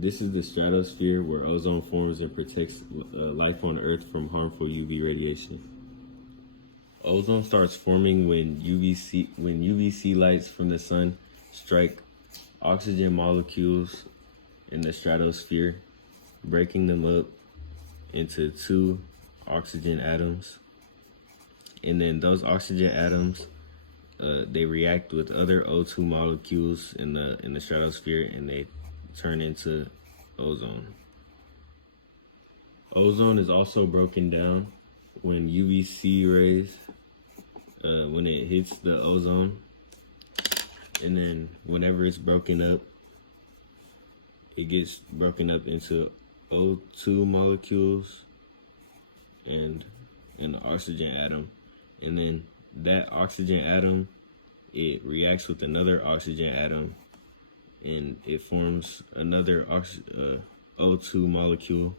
This is the stratosphere, where ozone forms and protects life on Earth from harmful UV radiation. Ozone starts forming when UVC lights from the sun strike oxygen molecules in the stratosphere, breaking them up into two oxygen atoms. And then those oxygen atoms, they react with other O2 molecules in the stratosphere, and they turn into ozone. Ozone is also broken down when UVC rays, when it hits the ozone, and then whenever it's broken up, it gets broken up into O2 molecules and an oxygen atom. And then that oxygen atom, it reacts with another oxygen atom, and it forms another O2 molecule,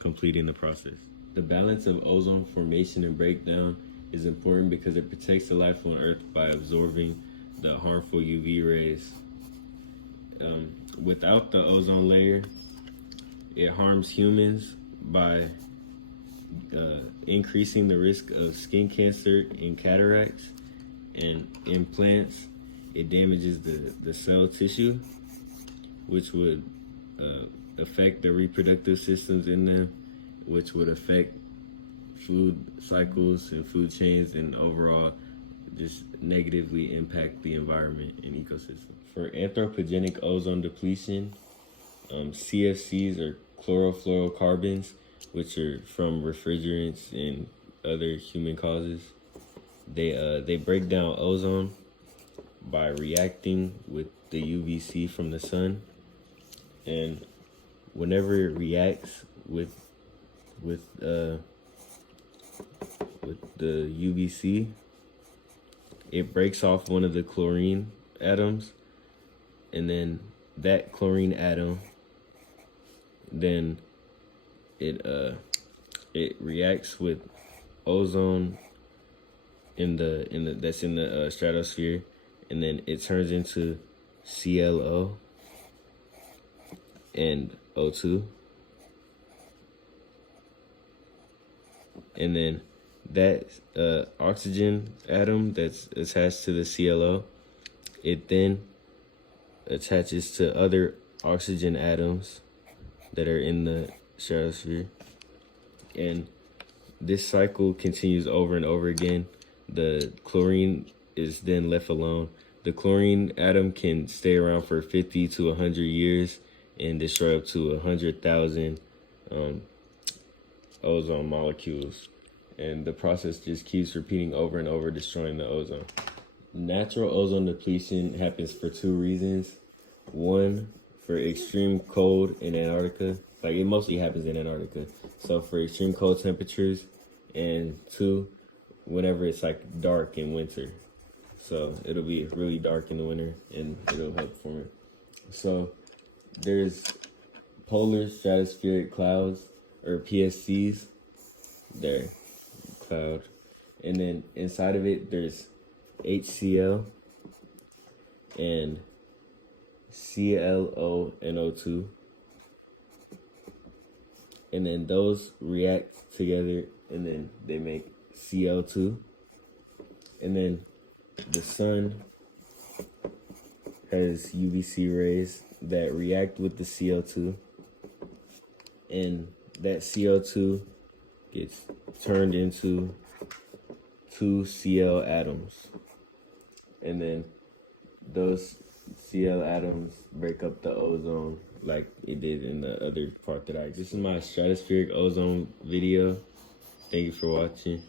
completing the process. The balance of ozone formation and breakdown is important because it protects the life on Earth by absorbing the harmful UV rays. Without the ozone layer, it harms humans by increasing the risk of skin cancer and cataracts, and in plants, it damages the cell tissue, which would affect the reproductive systems in them, which would affect food cycles and food chains, and overall just negatively impact the environment and ecosystem. For anthropogenic ozone depletion, CFCs are chlorofluorocarbons, which are from refrigerants and other human causes. They break down ozone by reacting with the UVC from the sun, and whenever it reacts with the UVC, it breaks off one of the chlorine atoms, and then that chlorine atom, then it reacts with ozone in the stratosphere, and then it turns into ClO and O2, and then that oxygen atom that's attached to the ClO, it then attaches to other oxygen atoms that are in the stratosphere, and this cycle continues over and over again. The chlorine is then left alone. The chlorine atom can stay around for 50 to 100 years and destroy up to 100,000 ozone molecules, and the process just keeps repeating over and over, destroying the ozone. Natural ozone depletion happens for two reasons. One, for extreme cold in Antarctica. Like, it mostly happens in Antarctica. So for extreme cold temperatures, and two, whenever it's like dark in winter. So it'll be really dark in the winter, and it'll help form it. So there's polar stratospheric clouds, or PSCs. There, cloud. And then inside of it, there's HCl and ClO and O2. And then those react together, and then they make CO2. And then the sun has UVC rays that react with the CO2, and that CO2 gets turned into two Cl atoms, and then those Cl atoms break up the ozone like it did in the other part that This is my stratospheric ozone video. Thank you for watching.